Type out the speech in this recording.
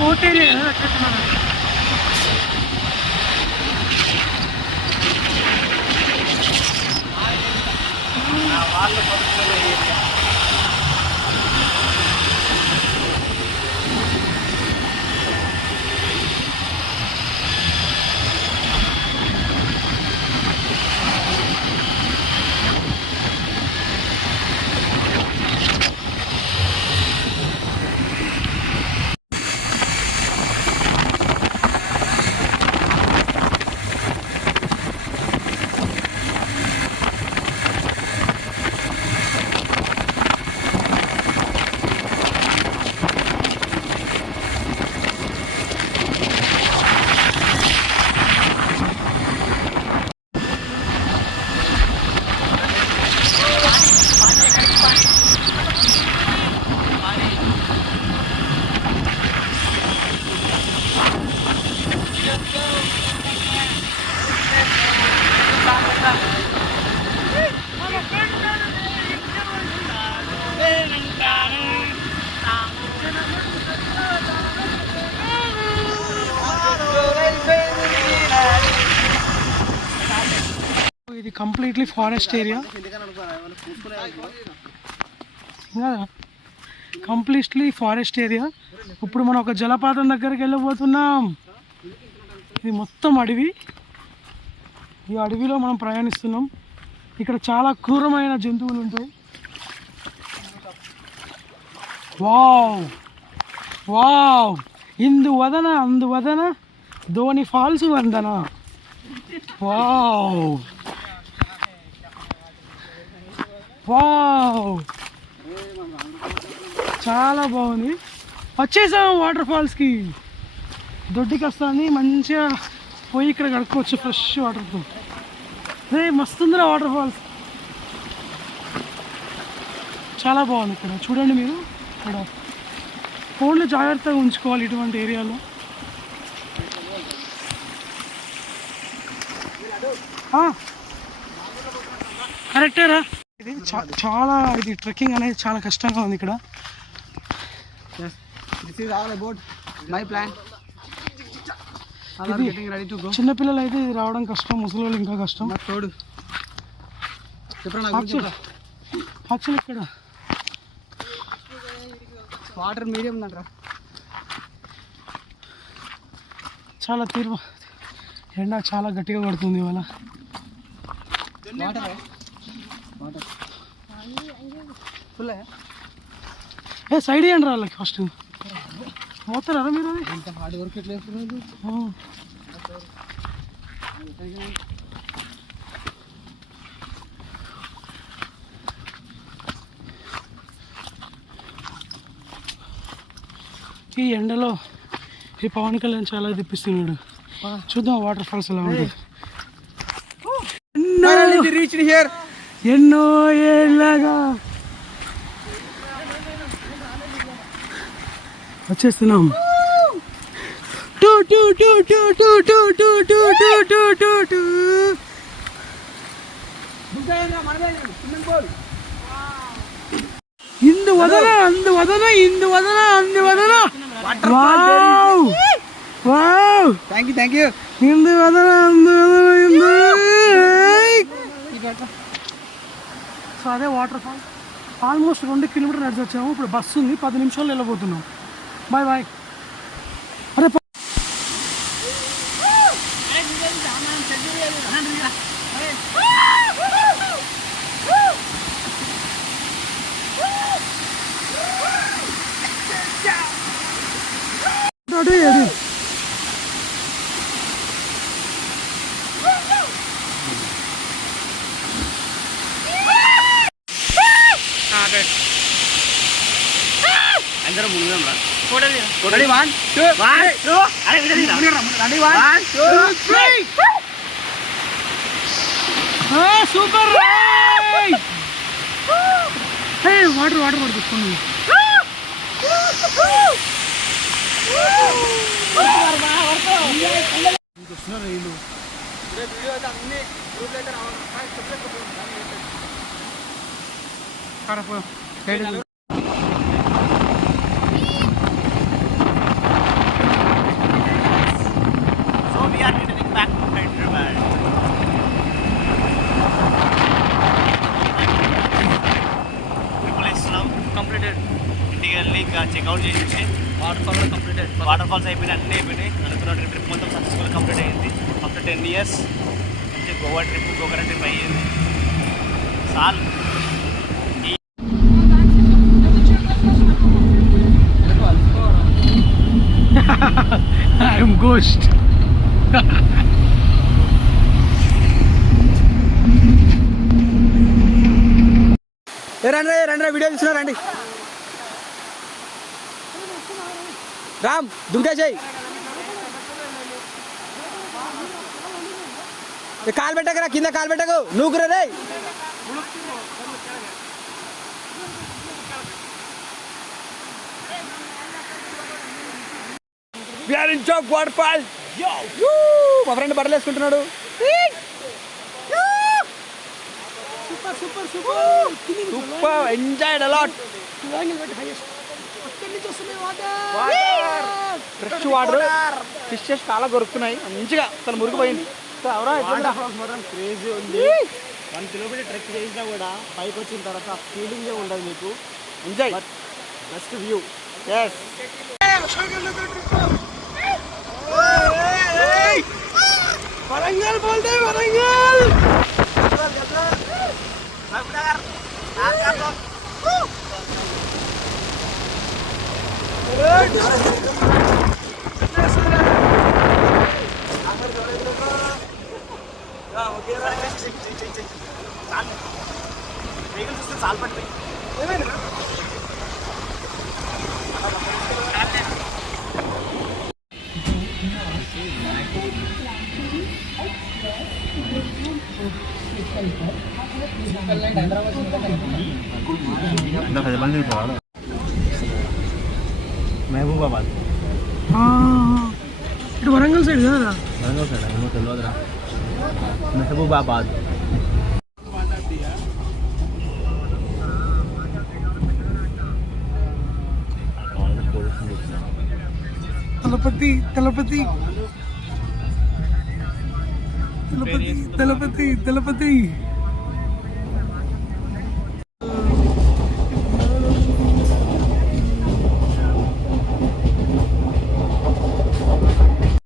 Port area ఇది completely forest area, completely forest area. ఇప్పుడు మనం ఒక జలపాతం దగ్గరికి వెళ్ళబోతున్నాం. ఇది మొత్తం అడవి. ఈ అడవిలో మనం ప్రయాణిస్తున్నాం. ఇక్కడ చాలా క్రూరమైన జంతువులు ఉంటాయి. Wow wow, Induvadana అందువదన Dhoni falls వందన. వావ్ వావ్, చాలా బాగుంది. వచ్చేసాము వాటర్ ఫాల్స్కి. దొడ్డికి వస్తుంది, మంచిగా పోయి ఇక్కడ కడుక్కోవచ్చు ఫ్రెష్ వాటర్తో. రే మస్తుందిరా వాటర్ ఫాల్స్, చాలా బాగుంది. ఇక్కడ చూడండి మీరు, ఇక్కడ ఫోన్లు జాగ్రత్తగా ఉంచుకోవాలి ఇటువంటి ఏరియాలో. కరెక్టేరా. ఇది చాలా ఇది ట్రెక్కింగ్ అనేది చాలా కష్టంగా ఉంది ఇక్కడ. చిన్నపిల్లలు అయితే ఇది రావడం కష్టం, ముసలి వాళ్ళు ఇంకా కష్టం. యాక్చువల్ ఇక్కడ వాటర్ మీడియం ఉందంటారా, చాలా తీవ్ర ఎండ చాలా గట్టిగా పడుతుంది ఇవాళ. ఏ సైడ్ ఇవ్వండి రా వాళ్ళకి ఫస్ట్. పోతారా మీరు? అది హార్డ్ వర్క్ ఎట్లా ఈ ఎండలో ఈ పవన్ కళ్యాణ్ చాలా తెప్పిస్తున్నాడు. చూద్దాం వాటర్ ఫాల్స్ ఎలా ఉంటుంది. ఎన్నో ఏళ్ళగా వచ్చేస్తున్నాం. ఇందువదన అందువదన ఇందువదన అందువదన. Wow wow, thank you. ఇందువదన అందువదన. సో అదే వాటర్ ఫాల్. ఆల్మోస్ట్ 2 కిలోమీటర్లు నడిచి వచ్చాము. ఇప్పుడు బస్సు ఉంది, 10 నిమిషాలు వెళ్ళబోతున్నాం. Bye bye. అరే అందరం ముందుగా సూపర్. వాటర్ వాటర్ పడుతుంది. రైలు వాటర్ ఫాల్స్ అయిపోయినాయి, అన్నీ అయిపోయినాయి. అనుకున్న ట్రిప్ మొత్తం సక్సెస్ఫుల్ కంప్లీట్ అయ్యింది. ఆఫ్టర్ 10 years మంచి గోవా ట్రిప్, గోకర్ణ ట్రిప్ అయ్యింది. చాలు. I'm ghost. రండి రండి వీడియో తీస్తున్నా రండి. రామ్ దుంకేసాయి, కాలు పెట్టకరా, కింద కాలు పెట్టకు, నూకురా రే. Water fall. మా ఫ్రెండ్ బట్టలు వేసుకుంటున్నాడు. Super, enjoyed a lot. Fresh water, fishes చాలా దొరుకుతున్నాయి మంచిగా. అసలు మురిగిపోయింది. క్రేజీ ఉంది. 1 kilometer ట్రెక్ చేసినా కూడా పైకి వచ్చిన తర్వాత ఫీలింగే ఉండదు మీకు. Enjoy, best view. Yes. Warangal బోల్తే వరంగల్. చాలు పట్టి మహబూబాబాద్. ఇటు వరంగల్ సైడ్ కదా. వరంగల్ సైడ్ ఏమో తెలియదురా. మహబూబాబాద్. తలపతి తలపతి తలపతి తలపతి తలపతి.